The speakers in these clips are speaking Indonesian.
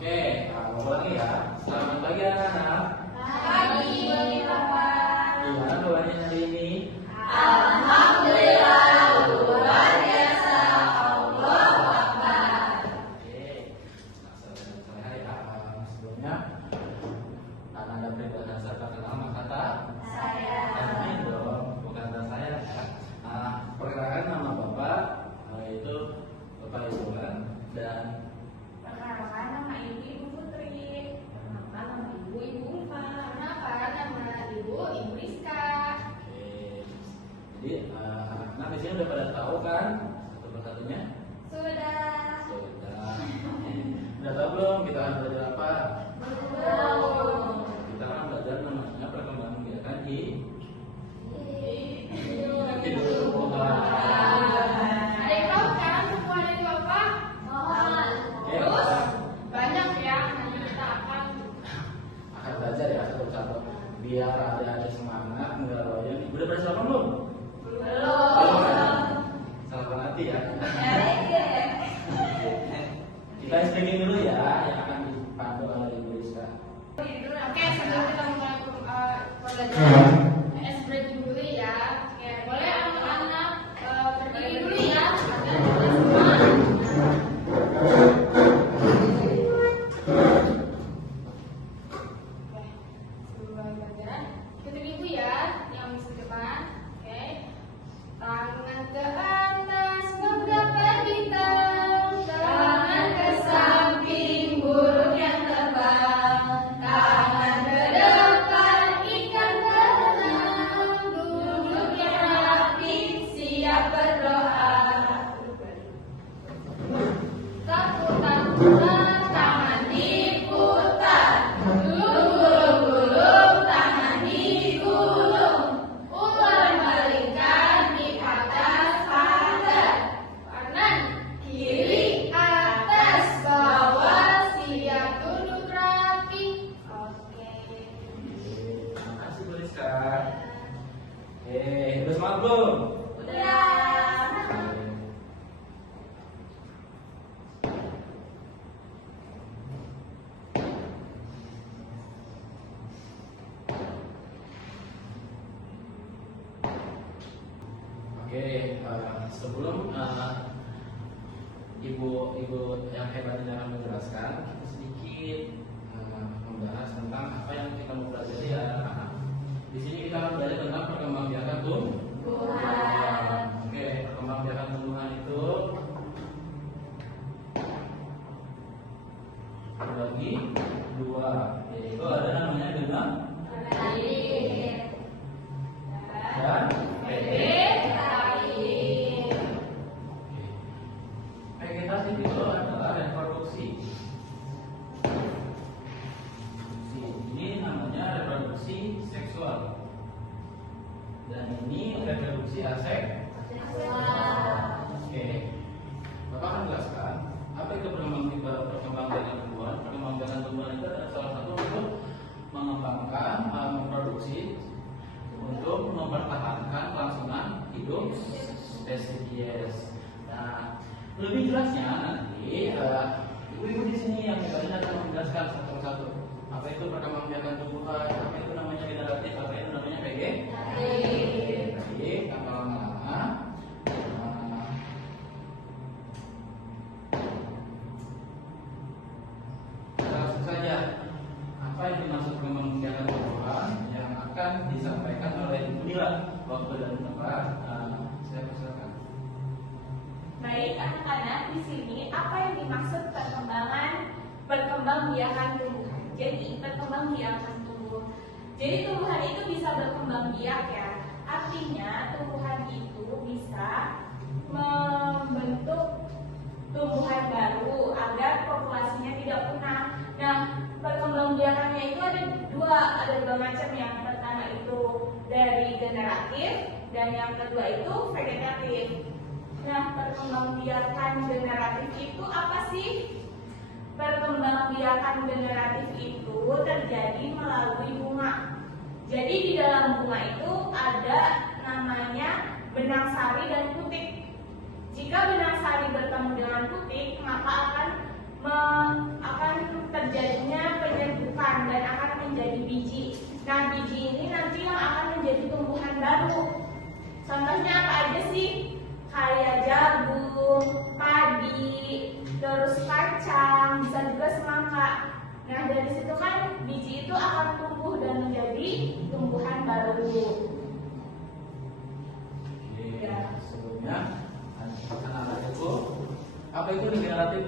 Oke, ulangi ya. Selamat pagi anak-anak. Pagi, Bapak. Gimana kabarnya hari ini? Alhamdulillah, luar biasa. Allahu Akbar. Oke, saya ya. Sebelumnya, karena ada perintah serta kenal kata Saya. ini dong, bukan kata saya ya. Perkenalkan nama Bapak, itu Bapak Iwan dan Perkenalkan nama Ibu Putri. Perkenalkan nama Ibu Ulfa. Perkenalkan nama Ibu Rizka. Oke. Jadi anak-anak di sini udah pada tahu kan satu persatunya? Sudah. Sudah. Udah tahu belum kita akan belajar apa? Belum. Kita akan belajar namanya perkembangan biakan di Ada yang tahu kan semua dari Bapak? Terus banyak ya. Nanti kita akan belajar ya satu-satu biar ada semangat nggak loyo. Udah pada siapa belum? belum. Salah hati ya. Kita speaking dulu ya yang akan dipandu oleh Ibu Rizka. Oke, sebelum kita mulai pembelajaran break dulu ya. Oke, boleh anak-anak berdiri dulu ya. Agar kita semua. Oke, sebelum mulai pelajaran, ikutin ibu ya, yang di depan. Oke, tangan ke atas, beberapa hitam, tangan ke samping, burung yang terbang, tangan ke depan, ikan berenang, duduk yang rapi, siap berdoa. Putar-putar, tangan diputar, gulung-gulung, tangan digulung, ular melingkar di atas pagar, kanan, kiri, atas, bawah, siap duduk rapi. Oke. Terima kasih Bu Rizka. Udah semangat belum? Udah. Oke, sebelum ibu yang hebat ini akan menjelaskan, kita sedikit membahas tentang apa yang kita mau pelajari ya anak-anak. Di sini kita akan belajar tentang perkembangbiakan tumbuhan. Oke, perkembangbiakan tumbuhan itu terbagi dua, yaitu ada namanya genang dan vegetasi itu adalah reproduksi. Ini namanya reproduksi seksual. Dan ini reproduksi aseksual. Oke. Bapak akan jelaskan apa itu perkembangbiakan tumbuhan. Perkembangbiakan tumbuhan itu adalah salah satu untuk mengembangkan, memproduksi untuk mempertahankan kelangsungan hidup spesies. Nah, lebih jelasnya nanti ibu-ibu di sini yang akan menjelaskan satu persatu. Apa itu perkembangbiakan tumbuhan? Apa itu namanya generatif? Apa itu namanya vegetatif? Jadi, tanpa lama-lama, kita langsung saja. Apa yang dimaksud perkembangbiakan tumbuhan yang akan disampaikan oleh Ibu Nila? Waktu dan tempat, saya persilakan. Baik anak-anak, di sini apa yang dimaksud perkembangbiakan tumbuhan? Jadi perkembangbiakan tumbuhan. Jadi tumbuhan itu bisa berkembang biak ya. Artinya tumbuhan itu bisa membentuk tumbuhan baru agar populasinya tidak punah. Nah, perkembangbiakannya itu ada dua macam. Yang pertama itu dari generatif dan yang kedua itu vegetatif. Nah, perkembangbiakan generatif itu apa sih? Perkembangbiakan generatif itu terjadi melalui bunga. Jadi di dalam bunga itu ada namanya benang sari dan putik. Jika benang sari bertemu dengan putik, maka akan aja sih? Kayak jagung, padi, terus kacang, bisa juga semangka. Nah dari situ kan biji itu akan tumbuh dan menjadi tumbuhan baru. Oke, sebelumnya anak-anak itu apa itu regeneratif?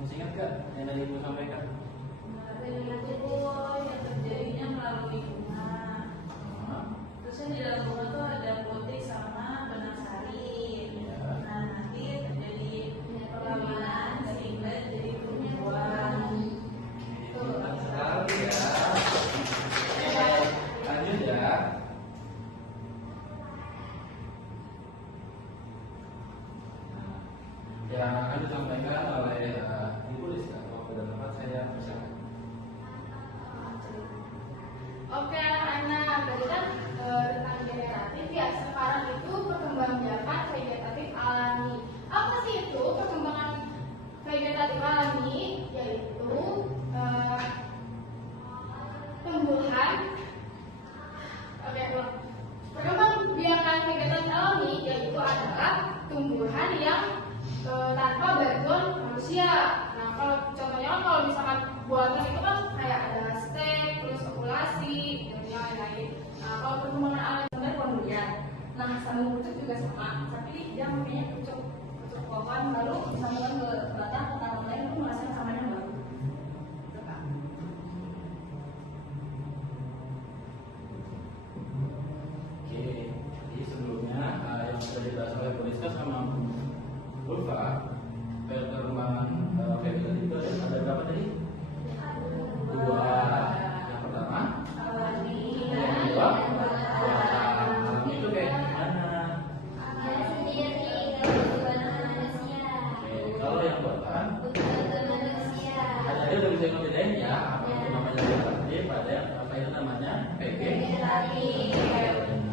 Masih ingat gak yang tadi ibu sampaikan? Regeneratif itu yang terjadinya melalui bunga. Terus di dalam bunga tuh ada putih sama benang sari. Nah nanti terjadi perlawanan sehingga jadi tumbuhan. Sekali ya. Lanjut ya. Yang akan disampaikan oleh Ibu Rizka. Kalau pada tempat saya persilakan. Oke anak-anak, tadi kan tentang generatif ya. Sekarang itu perkembangbiakan vegetatif alami. Apa sih itu perkembangan vegetatif alami? Yaitu tumbuhan. Oke, perkembangbiakan vegetatif alami yaitu adalah tumbuhan yang tanpa bantuan manusia. Nah, kalau contohnya kalau misalkan buatan itu kan kayak ada stek, terus okulasi, dan yang lain-lain. Nah, kalau perkembangan alami sebenarnya pemberian. Nah, sambung pucuk juga sama, tapi dia mempunyai pucuk pohon lalu disambungkan ke batang tanaman lain itu menghasilkan tanaman yang baru. Gitu, Kak. Oke, jadi sebelumnya yang sudah dibahas oleh Bu Rizka sama Ulfa, perkembangan vegetatif itu ada berapa tadi? Dua. Yang pertama, yang kedua, alami itu kayak gimana? Oke, kalau yang buatan, ada dia udah bisa ngebedain ya apa itu namanya vegetatif, ada apa itu namanya vegetatif.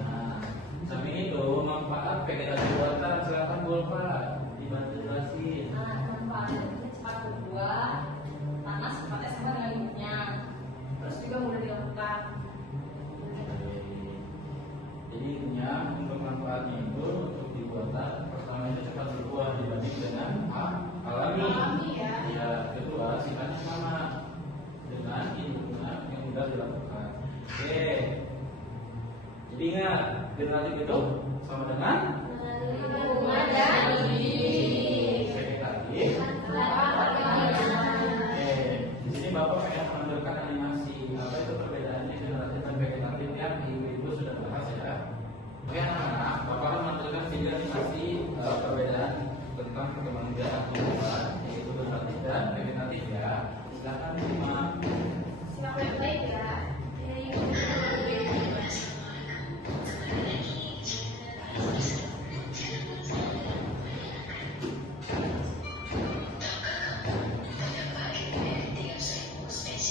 Nah, samping itu manfaat vegetatif buatan, silakan Bu Ulfa dibantu jelasin. Manfaatnya cepat berbuah, panas cepat SMA dengan ibunya, terus juga mudah dilakukan. Jadi intinya untuk manfaatnya itu untuk dibuatan pertama itu cepat berbuah dibanding dengan alami. Ya. Ya, kedua sifatnya sama dengan induknya yang mudah dilakukan. Oke. Jadi ingat generatif itu sama dengan Bunga dan biji. vegetatif. Oke, di sini Bapak pengen menampilkan animasi. Apa itu perbedaannya generatif dan vegetatif yang ibu-ibu sudah bahas ya. Oke anak-anak, Bapak akan menampilkan video animasi perbedaan tentang perkembangan tumbuhan yaitu generatif dan vegetatif ya. Silakan simak. Simak baik-baik ya. Spesies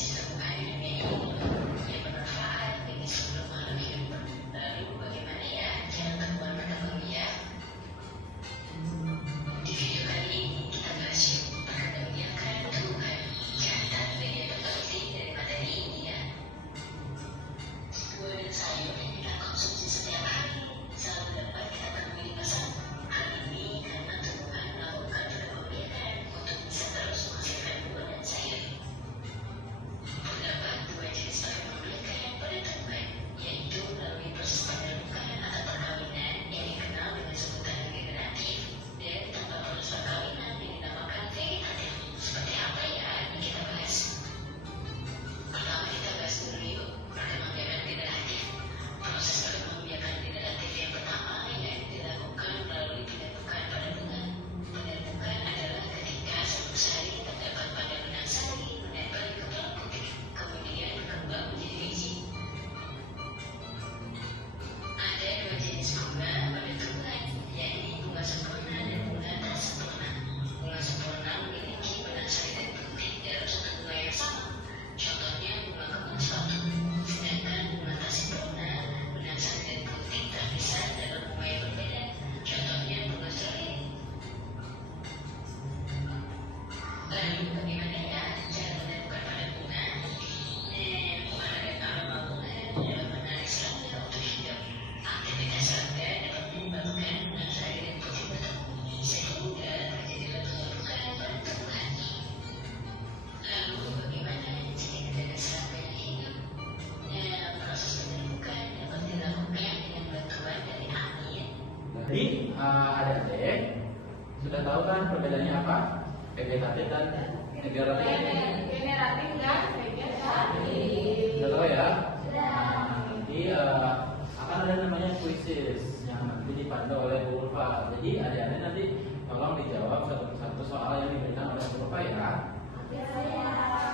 Sudah tahu kan perbedaannya apa? Vegetatif dan generatif. Generatif dan vegetatif. Sudah tahu ya? Sudah. Nanti akan ada namanya kuisis yang nanti dipandu oleh Bu Ulfa. Jadi adik-adik nanti tolong dijawab satu-satu soal yang diberikan oleh Bu Ulfa ya. Ya.